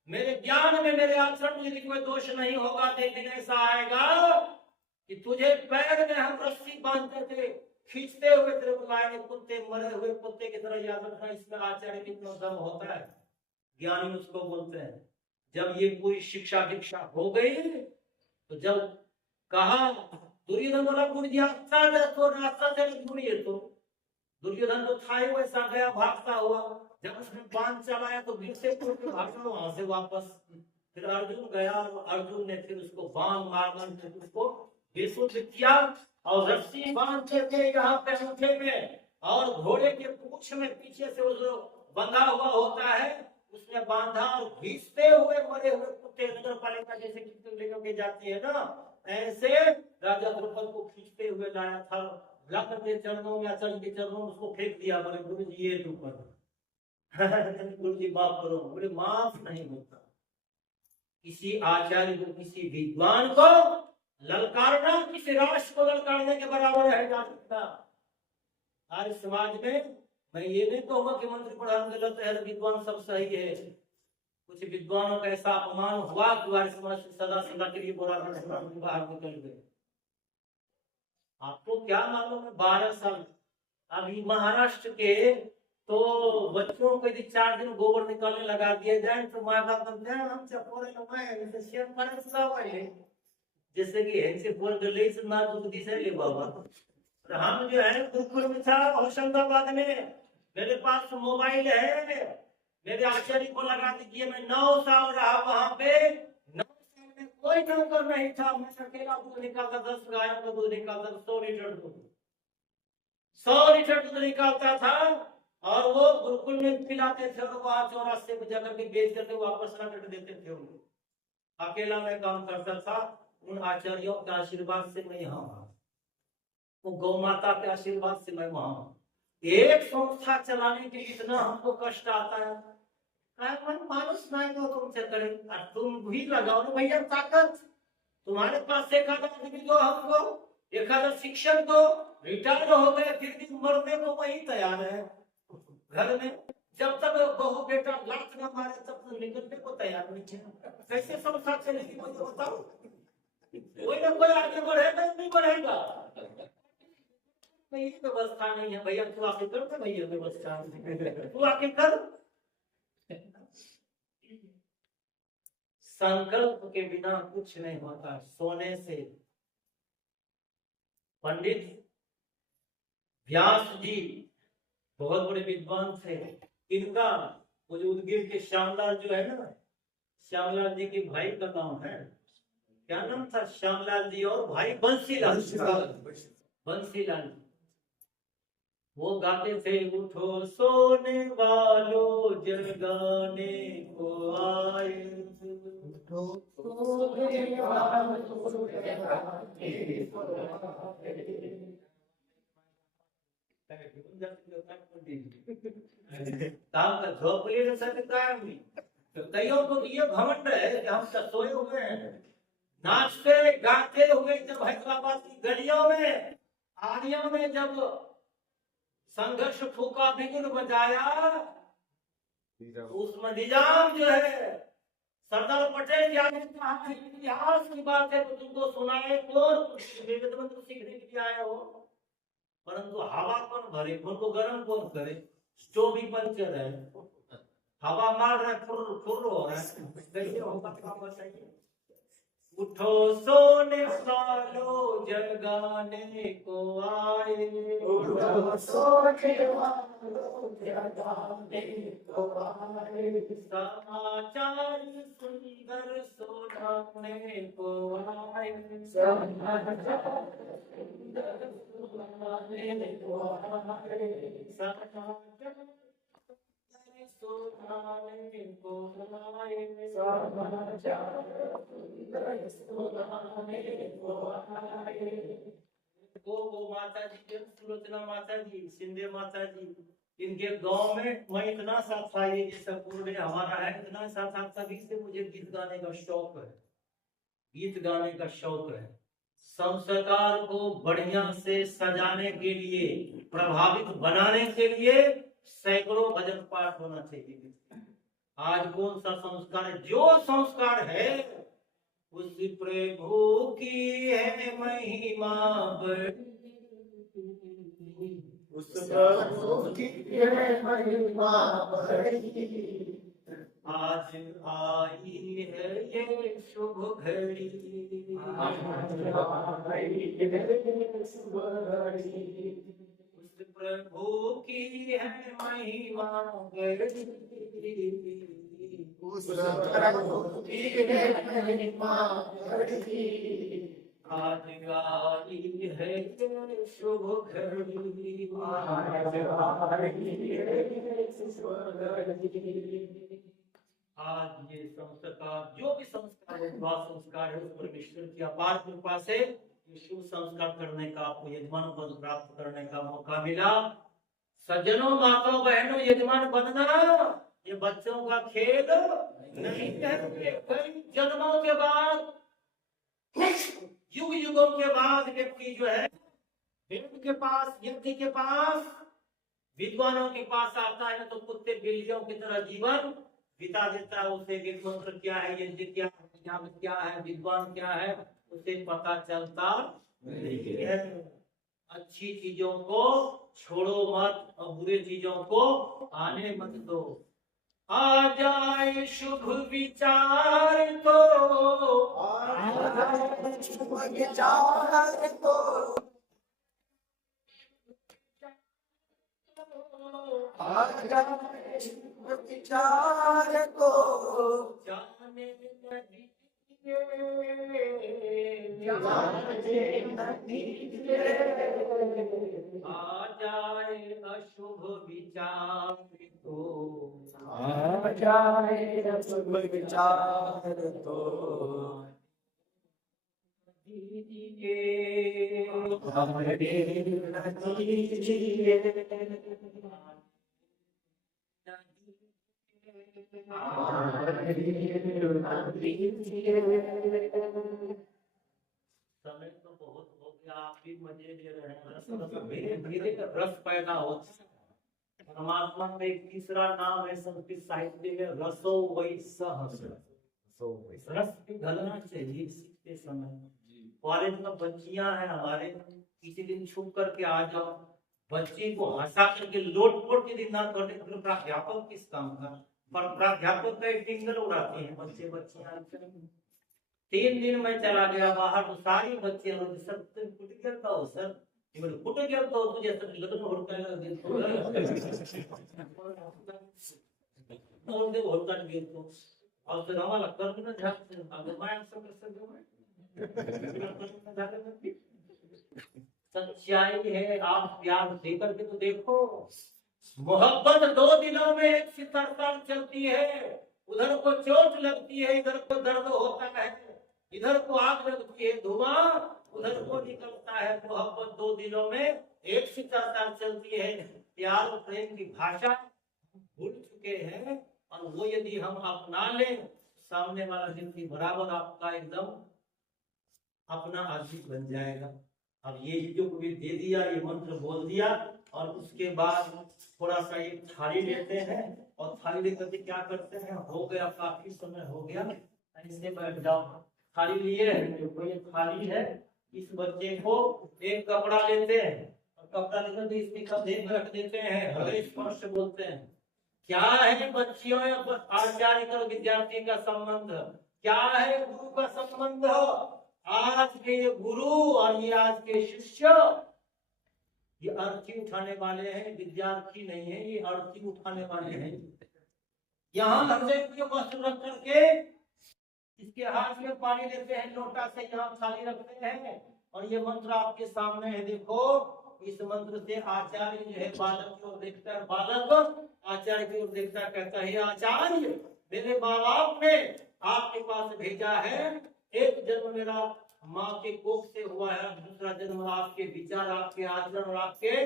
मेरे ज्ञान में मेरे आचरण में यदि कोई दोष नहीं होगा तो एक दिन ऐसा आएगा कि तुझे पैर में हम रस्सी बांधते थे, खींचते हुए तेरे को लाएंगे, कुत्ते मरे हुए कुत्ते की तरह। याद रखना, इसमें आचार्य कितना दम होता है, ज्ञानी उसको बोलते हैं। जब ये पूरी शिक्षा दीक्षा हो गई तो जब कहा, दुर्योधन बोला गुरु जी तो रास्ता से ढूंढिए, तो दुर्योधन तो था ही वैसा गया भागता हुआ। जब उसने बांध चलाया तो वीर से भागा वहां से वापस। फिर अर्जुन गया और अर्जुन ने फिर उसको बांध मार उसको बेसुध किया और रस्सी बांध के यहाँ पे अंगूठे में और घोड़े के पूंछ में पीछे से वो जो बंधा हुआ होता है उसने बांधा और घींचते हुए मरे हुए कुत्ते नगर पालिका जैसे लेकर के जाती है ना, ऐसे राजा द्रुपद को खींचते हुए लाया था। लक्ष्मण के चरणों में, अचल के चरणों में उसको फेंक दिया। बोले गुरु जी ये द्रुपद गुरु जी माफ करो। बोले माफ नहीं होता। किसी आचार्य को, किसी विद्वान को ललकारना किसी राष्ट्र को ललकारने के बराबर है जा सकता। आज समाज में मैं ये नहीं कहूंगा कि मंत्री प्रधान गलत है, विद्वान सब सही है। कुछ विद्वानों का ऐसा अपमान हुआ कि हमारे समाज से सदा सदा के लिए बाहर निकल गए। आपको क्या मालूम है, 12 साल अभी महाराष्ट्र के तो बच्चों को यदि 4 दिन गोबर निकालने लगा दिया जाए तो माँ बाप बोलते हैं हम चपोरे जैसे कि ऐसे बोल गले से ना दुख दिशा ले बाबा। हम जो है गुरुकुल में था होशंगाबाद में, मेरे पास मोबाइल है, मेरे आचार्य को लगा दीजिए। मैं 9 साल रहा वहां पे, 9 साल में कोई नौकर नहीं था। मैं अकेला दूध निकालता, 10 गायों का दूध निकालता, 100 लीटर दूध, 100 लीटर दूध निकालता था और वो गुरुकुल में पिलाते थे और वहां चौरास्ते पे जाकर के बेच करके वापस ला कर देते थे। अकेला मैं काम करता था। उन आचार्यों के आशीर्वाद से मैं यहाँ, वो गौ माता के आशीर्वाद से मैं वहां। एक संस्था चलाने के लिए इतना हमको कष्ट आता है। मानुष नहीं तो तुमसे करे, और तुम भी लगाओ ना भैया ताकत। तुम्हारे पास एक आधा आदमी दो, हमको एक आधा शिक्षक दो। रिटायर हो गए फिर भी मरने को वही तैयार है घर में। जब तक बहू बेटा लात न मारे तब तक निकलने को तैयार नहीं है। कैसे संस्था चलेगी मुझे बताओ। कोई ना कोई आगे बढ़ेगा नहीं बढ़ेगा। नहीं व्यवस्था नहीं है भैया, तू आके कर ना भैया व्यवस्था, तू आके कर। संकल्प के बिना कुछ नहीं होता। सोने से पंडित व्यास जी बहुत बड़े विद्वान थे। इनका वो जो उदगीर के श्यामलाल जो है ना, श्यामलाल जी के भाई का नाम है, क्या नाम था? श्यामलाल जी और भाई बंसीलाल। बंसीलाल जी वो गाते थे, उठो सोने वालों जगाने को आए। काम का झोपड़ी न सकता है। तो कईयों को ये घमंड है कि हम सब सोए हुए हैं। नाचते गाते हुए जब हैदराबाद की गलियों में आलियों में जब संघर्ष फूका बिगुल बजाया, उसमें निजाम जो है सरदार पटेल जी ने कहा है इतिहास की बात है तो तुमको सुनाए कौन, सीखने के लिए आए हो। परंतु हवा कौन भरे, उनको गर्म कौन करे? स्टोव भी पंचर है, हवा मार रहा है, फुर फुर हो रहा है, कैसे होगा काम बताइए। उठो सोने वालों जगाने को आए, उठो सोने वालों जगाने को आए, समाचार सुंदर सुनाने को आए, समाचार सुंदर सुनाने को आए, समाचार सुनाने को आए, समाचार सुंदर सुनाने को आए। वो माता जी, सुलोचना माता जी, शिंदे माता जी, इनके गांव में मैं इतना सा था, ये जैसा पूर्व हमारा है इतना सा था, तभी से मुझे गीत गाने का शौक है। गीत गाने का शौक है। संस्कार को बढ़िया से सजाने के लिए, प्रभावित बनाने के लिए सैकड़ों भजन पाठ होना चाहिए। आज कौन सा संस्कार है? जो संस्कार है उस प्रभु की है महिमा बड़ी, उस प्रभु की है महिमा बड़ी। आज आई है ये शुभ घड़ी, उस प्रभु की है महिमा बड़ी, उस प्रभु की है महिमा बड़ी। आज आई है ये शुभ घड़ी, आज ये संस्कार, जो भी संस्कार है, संस्कार है, उस परमेश्वर की अपार कृपा से ये शुभ संस्कार करने का, आपको यजमान पद प्राप्त करने का मौका मिला। सज्जनों, माताओं, बहनों, यजमान बनना ये बच्चों का खेल नहीं है। कई जन्मों के बाद, युग युगों के बाद व्यक्ति जो है वेद के पास, यज्ञ के पास, विद्वानों के पास आता है, तो कुत्ते बिल्लियों की तरह जीवन बिता देता है। उसे वेद मंत्र क्या है, यज्ञ क्या है, याग क्या है, विद्वान क्या है, उसे पता चलता नहीं है। अच्छी चीजों को छोड़ो मत और बुरी चीजों को आने मत दो। आ जाए शुभ विचार तो, आ जाए शुभ विचार तो, आ जाए शुभ विचार तो, जाने नदी जाने नदीए, आ जाए अशुभ विचार तो, आ जाए शुभ विचार तो, नदी समय तो बहुत हो गया, आप भी मजे ले रहे हैं, धीरे धीरे रस पैदा होता है। परमात्मा का एक तीसरा नाम है संस्कृत साहित्य में रसो वैसह। रस भी ढलना चाहिए सीखते समय। कॉलेज में बच्चियां हैं हमारे, किसी दिन छुप करके आ जाओ, बच्चे को हंसा करके लोट पोट यदि ना कर दे तो प्राध्यापक किस काम का? पर प्राध्यापक का एक टिंगल उड़ाते हैं बच्चे बच्चियां। 3 दिन में चला गया बाहर तो सारी बच्चे सर फुट गया हो सर, फुट गया तो तुझे सब लगन होता है तो होता नहीं तो और फिर हमारा कर्म ना जाते अगर मैं सब कर सच्चाई है। आप प्यार देकर के तो देखो, मोहब्बत 2 दिनों में एक सितर चलती है, उधर को चोट लगती है, इधर को दर्द होता है, इधर को आग लगती है धुआं, उधर को निकलता है। मोहब्बत 2 दिनों में एक सितर चलती है। प्यार और प्रेम की भाषा भूल चुके हैं, और वो यदि हम अपना लें, सामने वाला व्यक्ति बराबर आपका एकदम अपना आदमी बन जाएगा। अब ये जो भी दे दिया, ये मंत्र बोल दिया, और उसके बाद थोड़ा सा एक थाली लेते हैं, और थाली लेकर के क्या करते हैं, हो गया काफी समय हो गया, ऐसे बैठ जाओ। थाली लिए कोई थाली है, इस बच्चे को एक कपड़ा लेते हैं, और कपड़ा लेकर के इसमें कंधे पे रख देते हैं, हृदय स्पर्श बोलते हैं। क्या है बच्चियों आचार्य और विद्यार्थी का संबंध? क्या है गुरु का संबंध? आज के ये गुरु और ये आज के शिष्य, ये अर्थी उठाने वाले हैं, विद्यार्थी नहीं है, ये अर्थी उठाने वाले हैं। यहाँ हृदय के वस्त्र रख करके इसके हाथ में पानी लेते हैं, लोटा से यहाँ थाली रखते हैं, और ये मंत्र आपके सामने है। देखो, इस मंत्र से आचार्य जो है बालक की ओर देखता है, बालक आचार्य की ओर देखता है, कहता है आचार्य, मेरे माँ बाप ने आपके पास भेजा है, एक जन्म मेरा माँ के कोख से हुआ है, दूसरा जन्म आपके विचार, आपके आचरण और आपके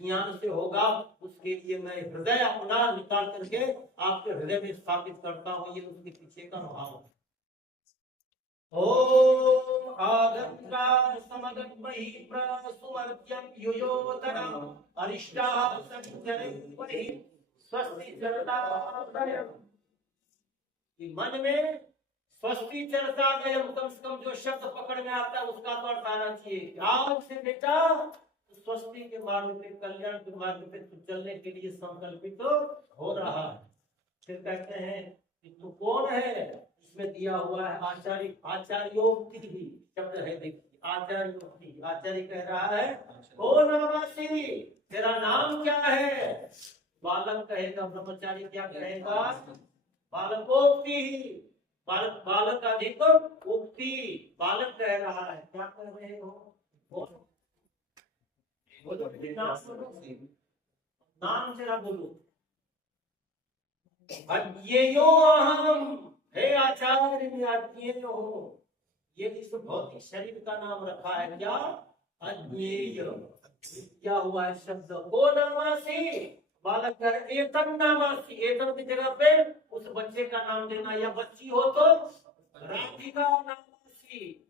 ज्ञान से होगा। उसके लिए मैं हृदय अपना निकाल करके आपके हृदय में स्थापित करता हूँ। ये उसके पीछे का भाव है। ओम आगंत्रान समगन्महि प्रसुमर्त्यं युयोतरम् अरिष्टाः सञ्चरन्महि स्वस्ति चरतादयम्। मन में स्वस्ति चरतादयम् कम से कम जो शब्द पकड़ में आता है उसका तो अर्थ आना चाहिए। आज से बेटा स्वस्ति के मार्ग पे, कल्याण के मार्ग पे चलने के लिए संकल्पित हो रहा है। फिर कहते हैं कि तू कौन है? इसमें दिया हुआ है आचार्य, आचार्योक्ति ही शब्द है। देखिए आचार्योक्ति, आचार्य कह रहा है ओ नमस्ते, तेरा नाम क्या है? बालक कहेगा, ब्रह्मचारी क्या कहेगा? बालकोक्ति ही, बालक बालक अधिक उक्ति, बालक कह रहा है। क्या कह रहे हो? नाम जरा बोलो। अज्ञेयो अहम, हे आचार्य अज्ञेय हो। ये इस भौतिक शरीर का नाम रखा है क्या? अज्ञेय। क्या हुआ है शब्द? ओ नामासी, बालक कर एतन नामासी, एतन की जगह पे उस बच्चे का नाम देना, या बच्ची हो तो राधिका नामासी,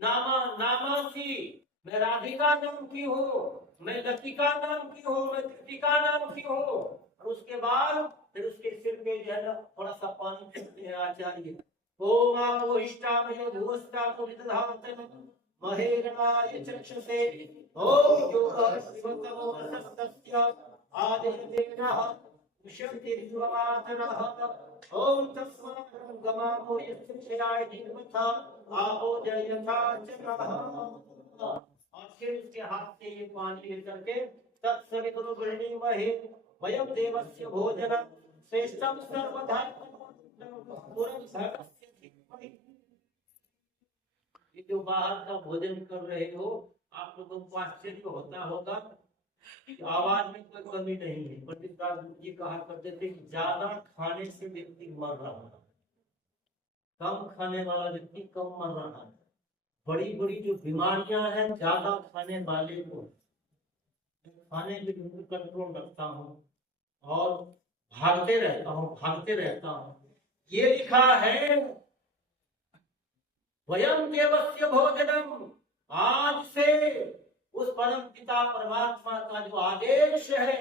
नामा नामासी, मैं राधिका नाम की हूँ, मैं लतिका नाम की हूँ, मैं कृतिका नाम की हूँ। और उसके बाद फिर उसके सिर पे जो है ना थोड़ा सा पानी फेंकते हैं आचार्य। ओम आपो इष्टामयो धुवस्ताको विदधातन महेरणाय चक्षुषे ओम योगः शिवतमो रसस्तस्य आदित्येनः उषन्तिर्जुवातरः ओम तस्मात् गमामो यस्मिन्नाय धीमता आपो जयथा चक्रः। और फिर उसके हाथ से ये पानी लेकर के तत्सवितुर्वृणीमहे वयम देवस्य भोजनं श्रेष्ठं सर्वधर्मं। ये जो बाहर का भोजन कर रहे हो, आप लोगों को आश्चर्य होता होगा, आवाज में कोई कमी नहीं है। पंडित राजपूत जी कहा करते थे कि ज्यादा खाने से व्यक्ति मर रहा है, कम खाने वाला व्यक्ति कम मर रहा है। बड़ी बड़ी जो बीमारियां हैं ज्यादा खाने वाले को खाने पे बिल्कुल कंट्रोल रखता हूँ और भागते रहता हूँ। ये लिखा है वयम देवस्य भोजनम, आज से उस परम पिता परमात्मा का जो आदेश है,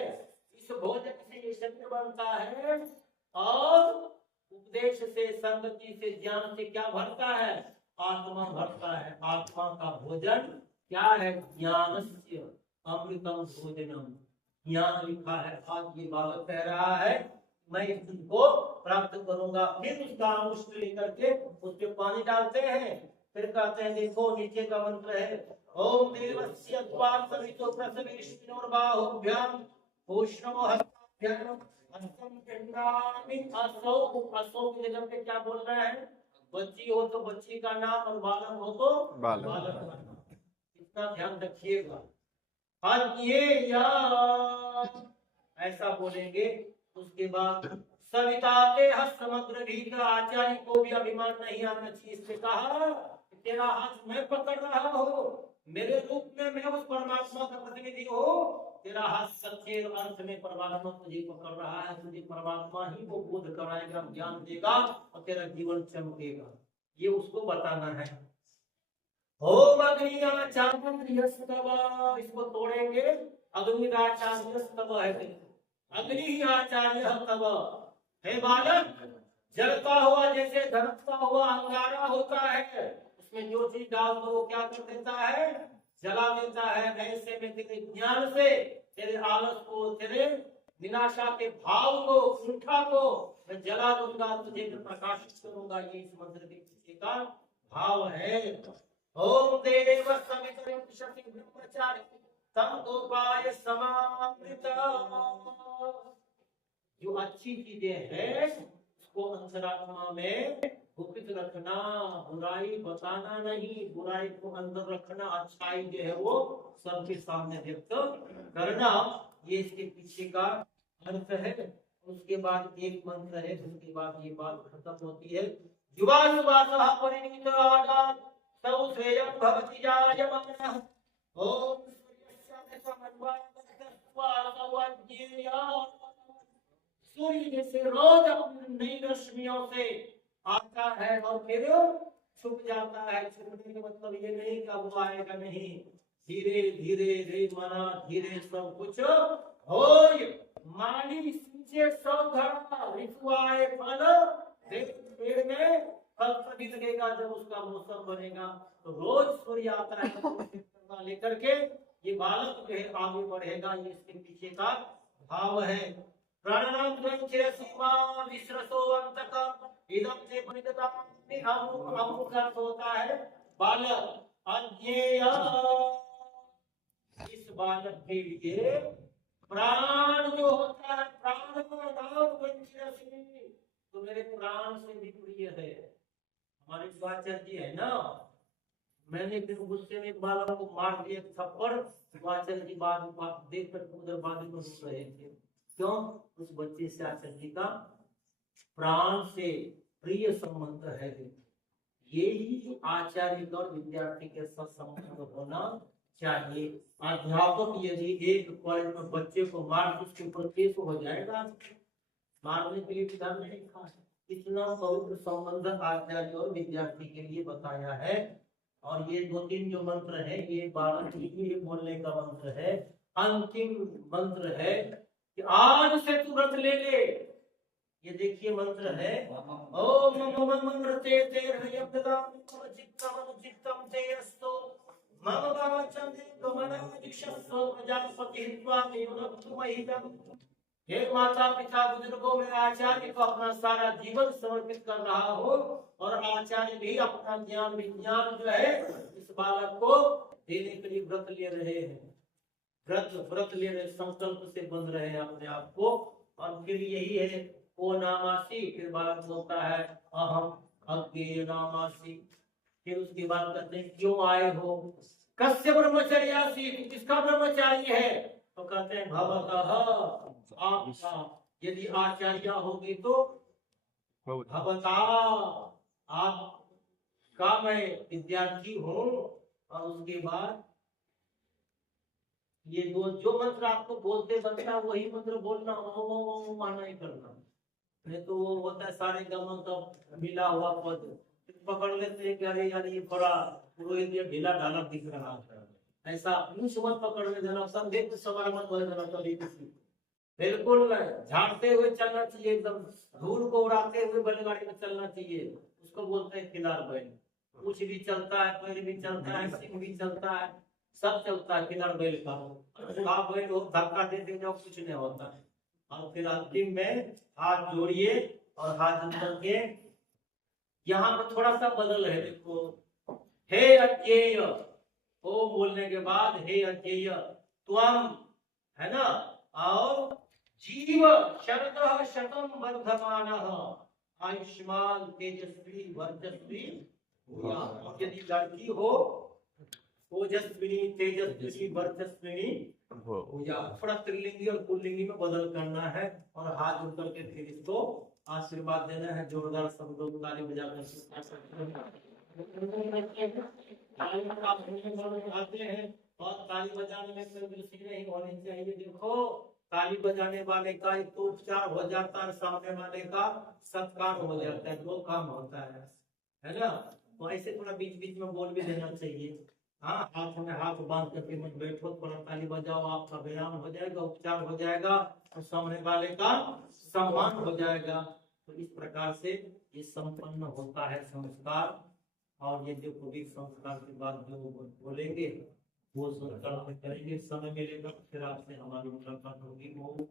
इस भोजन से ये शरीर बनता है और उपदेश से, संगति से, ज्ञान से क्या भरता है? आत्मा भरता है। आत्मा का भोजन क्या है? ज्ञानस्य अमृतम भोजनम। ज्ञान लिखा है। आज ये बालक कह रहा है मैं इस चीज को प्राप्त करूंगा। फिर उसका अंगुष्ठ लेकर के उस पे पानी डालते हैं, फिर कहते हैं देखो नीचे का मंत्र है ओम देवस्य त्वा सवितो प्रसवेष्णोर्बाहुभ्याम उष्णो हस्ताभ्याम हस्तम चंद्रामि। असौ की जगह पे क्या बोल रहे हैं? बच्ची हो तो बच्ची का नाम और बालक हो तो बालक का नाम। इसका ध्यान रखिएगा। ऐसा बोलेंगे। उसके बाद सविता के हस्त समग्र भीतर, आचार्य को भी अभिमान नहीं आना चाहिए। इसने कहा तेरा हाथ मैं पकड़ रहा हूँ, मेरे रूप में मैं उस परमात्मा का प्रतिनिधि हूँ। तेरा हाथ सच्चे अर्थ में परमात्मा तुझे पकड़ रहा है। तुझे परमात्मा ही वो बोध कराएगा, ज्ञान देगा और तेरा जीवन चमकेगा। ये उसको बताना है। ओम अग्नियाचार्यस्तव, इसको तोड़ेंगे। अग्निराचार्यस्तव है, अग्नि ही आचार्य तव। हे बालक, जलता हुआ जैसे धड़कता हुआ अंगारा होता है, उसमें जो चीज डाल दो वो क्या कर देता है? जला देता है। ऐसे में तेरे ज्ञान से, तेरे आलस को, तेरे निराशा के भाव को, कुंठा को मैं जला दूंगा, तुझे मैं प्रकाशित करूंगा। ये इस मंत्र के पीछे का भाव है। ओम देव सवितरं शक्ति ब्रह्मचारी तम गोपाय समामृत। जो अच्छी चीजें हैं उसको अंतरात्मा में गुप्त रखना, बुराई बताना नहीं, बुराई को अंदर रखना, अच्छाई जो है वो सबके सामने व्यक्त करना। ये इसके पीछे का अर्थ है। उसके बाद एक मंत्र है, उसके बाद ये बात खत्म होती है। युवा युवा सह परिणीत आदान तव श्रेयं भवति जायमानः। ओम सूर्य से रोज अपनी नई रश्मियों से आता है और फिर छुप जाता है। छुपने का मतलब ये नहीं कि वो आएगा नहीं, धीरे धीरे रे मना धीरे सब कुछ होय। माली सींचे सौ घड़ा, ऋतु आए फल पेड़ में फल तभी लगेगा जब उसका मौसम बनेगा। तो रोज सूर्य आता है लेकर के ये बालक जो है आगे बढ़ेगा। ये इसके पीछे का भाव है। प्राणानाम चिर सीमा विश्रसो अंतक इदम से परिणता अमुक होता है बालक अज्ञेय। इस बालक के लिए प्राण जो होता है, प्राण नाम पंचरसी, तो मेरे प्राण से भी प्रिय है। हमारे स्वाचार्य जी है ना, मैंने फिर गुस्से में बालक को मार दिया थप्पड़। स्वाचार्य जी बाद देख कर उधर बाद में सुन रहे थे। क्यों? उस बच्चे से आचार्य जी का प्राण से प्रिय संबंध है। यही आचार्य और विद्यार्थी के साथ संबंध होना चाहिए। अध्यापक यदि एक कॉलेज में बच्चे को मार उसके ऊपर केस हो जाएगा, मारने के लिए विधान नहीं लिखा है। इतना पवित्र संबंध आचार्य और विद्यार्थी के लिए बताया है। और ये दो तीन जो मंत्र है ये बालक के लिए बोलने का मंत्र है। अंतिम मंत्र है कि आज से तू व्रत ले ले। ये देखिए मंत्र है ओम मम ममृते तेर्हयब्ददामि चित्तम चित्तम तेयस्तो मम वाचम कमनादिक्षस्व प्रजापतित्वा मेवनत्वमहितम। हे माता पिता बुजुर्गों, मैं आचार्य को अपना सारा जीवन समर्पित कर रहा हूँ और आचार्य भी अपना ज्ञान विज्ञान जो है इस बालक को देने के लिए व्रत ले रहे हैं। व्रत ले रहे, संकल्प से बंध रहे हैं अपने आप को। और फिर यही है ओ नामासी। फिर बालक बोलता है अहम अज्ञेय नामासी। फिर उसके बाद कहते हैं क्यों आए हो? कस्य ब्रह्मचर्यासी, किसका ब्रह्मचारी है? तो कहते हैं भवतः, आपका। यदि आचार्य होगी तो भवता, आप का मैं विद्यार्थी हूँ। और उसके बाद ये दो जो मंत्र आपको बोलते बनता वही मंत्र बोलना, ओम माना ही करना। नहीं तो वो होता है सारे गमन का मिला हुआ पद पकड़ लेते हैं कि अरे यार ये थोड़ा पुरोहित ये ढीला ढाला दिख रहा है, ऐसा ऊंच मत पकड़ने देना, संदेह सवार मत बोल देना कभी किसी। बिल्कुल झाड़ते हुए चलना चाहिए, एकदम धूल को उड़ाते हुए बैलगाड़ी में चलना चाहिए। उसको बोलते हैं खिलार बैल। पूछ भी चलता है, पैर भी चलता है, सिंह भी चलता है, सब चलता है खिलार बैल का। बैल हो धक्का दे देंगे और कुछ नहीं होता। और फिर अंतिम में हाथ जोड़िए और हाथ जोड़ के यहाँ पर थोड़ा सा बदल है, देखो। हे अज्ञेय, ओम बोलने के बाद हे अज्ञेय त्वम, है ना। और जीव शरदः शतम वर्धमानः आयुष्मान तेजस्वी वर्चस्वी भूयात्। यदि लड़की हो ओजस्विनी तेजस्वी वर्चस्विनी भूयात्। थोड़ा त्रिलिंगी और पुल्लिंगी में बदल करना है और हाथ जोड़ करके फिर इसको आशीर्वाद देना है। जोरदार सब लोग ताली बजाकर आते हैं। और ताली बजाने में कोई गलती नहीं होनी चाहिए। देखो ताली बजाने वाले का एक तो उपचार हो जाता है, सामने वाले का सत्कार हो जाता है, दो काम होता है ना। तो ऐसे थोड़ा बीच बीच में बोल भी देना चाहिए। हाँ, हाथ में हाथ बांध करके मत बैठो, थोड़ा ताली बजाओ, आपका व्यायाम हो जाएगा, उपचार हो जाएगा और सामने वाले का सम्मान हो जाएगा। तो इस प्रकार से ये संपन्न होता है संस्कार। और ये जो पवित्र संस्कार के बाद जो बोलेंगे वो संस्कार करेंगे। समय मिलेगा फिर आपसे हमारी मुलाकात होगी। वो